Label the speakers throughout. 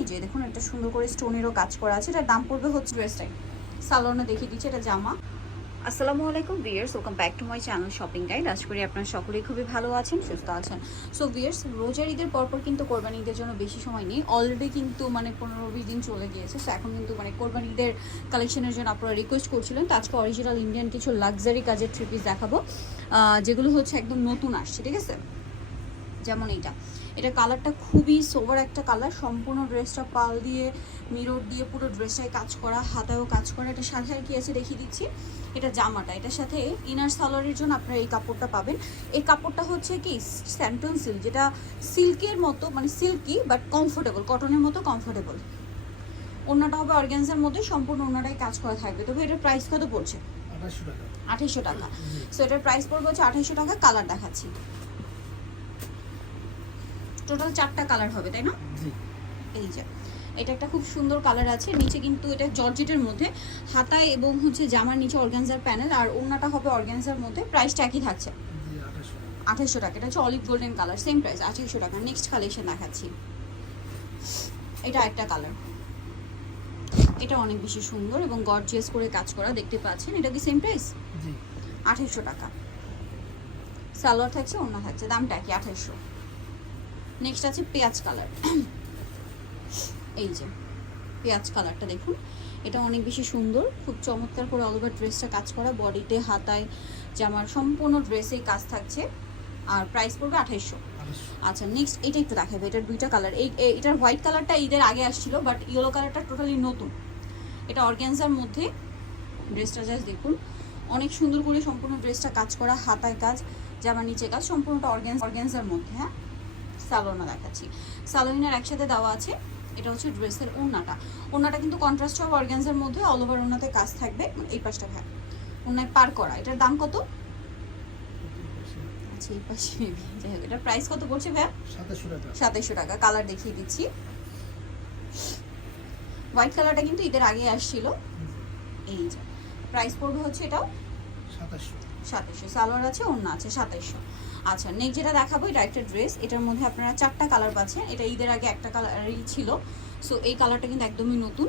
Speaker 1: এই যে দেখুন, একটা সুন্দর করে স্টোনেরও কাজ করা আছে। এটার দাম পড়বে হচ্ছে ড্রেসটাই সালোয়ারটা দেখিয়ে দিচ্ছে, এটা জামা। আসসালামু আলাইকুম viewers welcome back to my channel shopping guide আশা করি আপনারা সকলেই খুবই ভালো আছেন, সুস্থ আছেন। সো ভিয়ার্স রোজার ঈদের পরপর কিন্তু কোরবানি ঈদের জন্য বেশি সময় নেই। অলরেডি কিন্তু মানে পনেরো বিশ দিন চলে গিয়েছে। সো এখন কিন্তু মানে কোরবানি ঈদের কালেকশনের জন্য আপনারা রিকোয়েস্ট করছিলেন। তো, আজকে অরিজিনাল ইন্ডিয়ান কিছু লাক্সারি কাজের থ্রি পিস দেখাবো। যেগুলো হচ্ছে একদম নতুন আসছে, ঠিক আছে? যেমন এইটা। এটা কালারটা খুবই সোভার একটা কালার। সম্পূর্ণ ড্রেসটা পাল দিয়ে মিরর দিয়ে পুরো ড্রেসটায় কাজ করা হাতায়ও কাজ করা। এটা সাথে আর কি আছে দেখিয়ে দিচ্ছি। এটা জামাটা। এটার সাথে ইনার সালোয়ারের জন্য আপনারা এই কাপড়টা পাবেন। এই কাপড়টা হচ্ছে কি স্যান্টন সিল্ক যেটা সিল্কের মতো মানে সিল্কি বাট কমফোর্টেবল কটনের মতো কমফোর্টেবল ওনাটা হবে অর্গ্যানজার মধ্যে সম্পূর্ণ ওনাটাই কাজ করা থাকবে। তবে এটার প্রাইস কত পড়ছে?
Speaker 2: আঠাশশো টাকা।
Speaker 1: সো এটার প্রাইস পড়বে হচ্ছে আঠাইশশো টাকা কালার দেখাচ্ছি। টোটাল চারটা কালার হবে তাই না? এই যে এটা একটা খুব সুন্দর কালার আছে। নিচে কিন্তু এটা জর্জেটের মধ্যে হাতায় এবং হচ্ছে জামার নিচে অর্গানজার প্যানেল আর ওড়নাটা হবে অর্গানজার মধ্যে প্রাইসটা একই থাকছে।
Speaker 2: আঠাশশো টাকা।
Speaker 1: এটা হচ্ছে olive golden colour same price আঠাশশো টাকা। নেক্সট কালেকশন দেখাচ্ছি। এটা একটা কালার এটা অনেক বেশি সুন্দর এবং গর্জিয়াস করে কাজ করা দেখতে পাচ্ছেন। এটা কি সেম প্রাইস
Speaker 2: জি।
Speaker 1: আঠাইশশো টাকা। সালোয়ার থাকছে অন্য থাকছে দামটা কি আঠাইশশো নেক্সট আছে পেঁয়াজ কালার এই যে পেঁয়াজ কালারটা দেখুন। এটা অনেক বেশি সুন্দর খুব চমৎকার করে অল ওভার ড্রেসটা কাজ করা। বডিতে হাতায় জামার সম্পূর্ণ ড্রেসেই কাজ থাকছে। আর প্রাইস পড়বে আঠাইশশো। আচ্ছা নেক্সট এটা একটু দেখাবে এটার দুইটা কালার এই এটার হোয়াইট কালারটা ঈদের আগে আসছিল বাট ইয়েলো কালারটা টোটালি নতুন। এটা অর্গ্যানজার মধ্যে। ড্রেসটা জাস্ট দেখুন। অনেক সুন্দর করে সম্পূর্ণ ড্রেসটা কাজ করা হাতায় কাজ জামার নিচে কাজ সম্পূর্ণটা অর্গ্যান অর্গ্যানজার মধ্যে হ্যাঁ? সালোনা দেখাচ্ছি। সালোইনার একসাথে দেওয়া আছে এটা হচ্ছে ড্রেসের ওড়নাটা। ওড়নাটা কিন্তু কন্ট্রাস্ট হবে অর্গ্যানজার মধ্যে অল ওভার ওড়নাতে কাজ থাকবে এই পাশটা ভ্যা ওড়নায় পার করা। এটার দাম কত? আচ্ছা এই পাশে যাই হোক এটার প্রাইস কত পড়ছে
Speaker 2: সাতাশশো টাকা।
Speaker 1: সাতাইশশো টাকা কালার দেখিয়ে দিচ্ছি। হোয়াইট কালারটা কিন্তু ঈদের আগে আসছিল। এই যে প্রাইস পড়বে হচ্ছে এটাও
Speaker 2: সাতাশশো।
Speaker 1: সালোয়ার আছে অন্য আছে সাতাইশশো আচ্ছা নেক্সট যেটা দেখাবো এটা একটা ড্রেস এটার মধ্যে আপনারা চারটা কালার পাচ্ছেন। এটা ঈদের আগে একটা কালারই ছিল। সো এই কালারটা কিন্তু একদমই নতুন।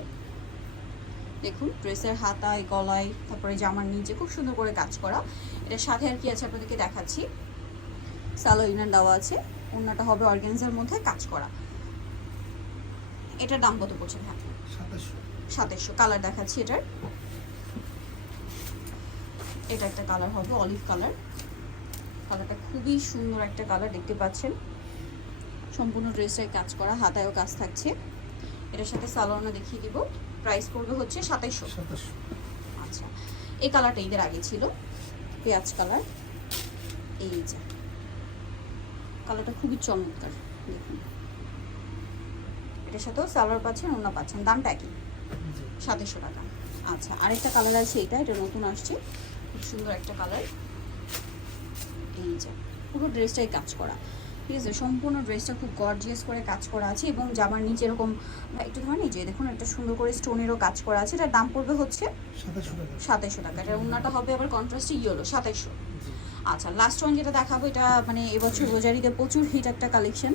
Speaker 1: দেখুন ড্রেসের হাতায় গলায় তারপরে জামার নিচে খুব সুন্দর করে কাজ করা। এটা সাথে আর কি আছে আপনাদেরকে দেখাচ্ছি। সালো ইনার দেওয়া আছে। অন্যটা হবে অর্গেনজার মধ্যে কাজ করা। এটার দাম কত পড়ছে হ্যাঁ
Speaker 2: সাতাশশো।
Speaker 1: কালার দেখাচ্ছি এটার। এটা একটা কালার হবে অলিভ কালার কালারটা খুবই সুন্দর একটা কালার দেখতে পাচ্ছেন। সম্পূর্ণ ড্রেসটায় কাজ করা হাতায়ও কাজ থাকছে। এটার সাথে সালোয়ারটা দেখিয়ে দিব। প্রাইস পড়বে হচ্ছে সাতাইশশো। আচ্ছা এই কালারটা ঈদের আগে ছিল। পেঁয়াজ কালার। এই যে কালারটা খুবই চমৎকার দেখুন। এটার সাথেও সালোয়ার পাচ্ছেন অন্য পাচ্ছেন। দামটা একই।
Speaker 2: জি।
Speaker 1: সাতাশশো টাকা। আচ্ছা আরেকটা কালার আছে এটা এটা নতুন আসছে। খুব সুন্দর একটা কালার। এই যে পুরো ড্রেসটাই কাজ করা। ঠিক আছে? সম্পূর্ণ ড্রেসটা খুব গর্জিয়াস করে কাজ করা আছে এবং জামার নিচে এরকম একটু ধরেন এই যে দেখুন একটা সুন্দর করে স্টোনেরও কাজ করা আছে। এটার দাম পড়বে হচ্ছে
Speaker 2: সাতাশশো টাকা।
Speaker 1: সাতাইশশো টাকা। এটার উন্নাটা হবে আবার কন্ট্রাস্টে ইয়েলো সাতাইশশো। আচ্ছা লাস্ট ওয়ান যেটা দেখাবো এটা মানে এবছর রোজারিতে প্রচুর হিট একটা কালেকশন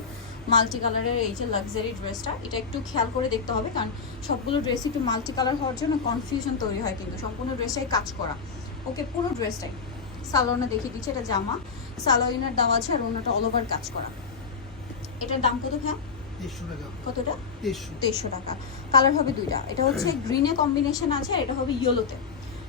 Speaker 1: মাল্টি কালারের এই যে লাক্সারি ড্রেসটা এটা একটু খেয়াল করে দেখতে হবে কারণ সবগুলো ড্রেস একটু মাল্টি কালার হওয়ার জন্য কনফিউশন তৈরি হয় কিন্তু। সম্পূর্ণ ড্রেসটাই কাজ করা। ওকে পুরো ড্রেসটাই সালোয়ারটা দেখিয়ে দিচ্ছে এটা জামা। সালোয়ারিনার দেওয়া আছে আর অন্যটা অল ওভার কাজ করা। এটার দাম কত হ্যাঁ কতটা?
Speaker 2: তেইশশো
Speaker 1: তেইশশো টাকা। কালার হবে দুইটা। এটা হচ্ছে গ্রিনে কম্বিনেশন আছে আর এটা হবে ইয়েলোতে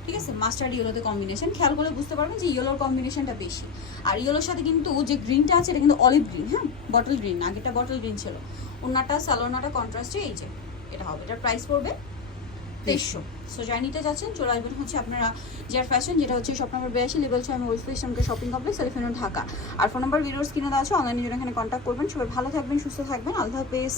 Speaker 1: ঠিক আছে? মাস্টার্ড ইয়েলোতে কম্বিনেশন খেয়াল করে বুঝতে পারবেন যে ইয়েলোর কম্বিনেশনটা বেশি। আর ইয়েলোর সাথে কিন্তু যে গ্রিনটা আছে এটা কিন্তু অলিভ গ্রিন হ্যাঁ? বটল গ্রিন আগেটা বটল গ্রিন ছিল। ওনাটা সালোনাটা কন্ট্রাস্টে এই যে এটা হবে। এটার প্রাইস পড়বে তেইশশো। সো যাই নিতে যাচ্ছেন, চলে আসবেন হচ্ছে আপনারা জিয়ার ফ্যাশন যেটা হচ্ছে শপ নম্বর বিরাশি লেভেল ছয় আমি ওয়েস্ট ইসলামকে শপিং কমপ্লেক্স এলিফেন্ট ঢাকা আর ফোন নম্বর ভিডিওস কিনে দেওয়া আছে অনলাইনে জন্য এখানে কন্ট্যাক্ট করবেন। সবাই ভালো থাকবেন, সুস্থ থাকবেন। আল্লাহ হাফেজ।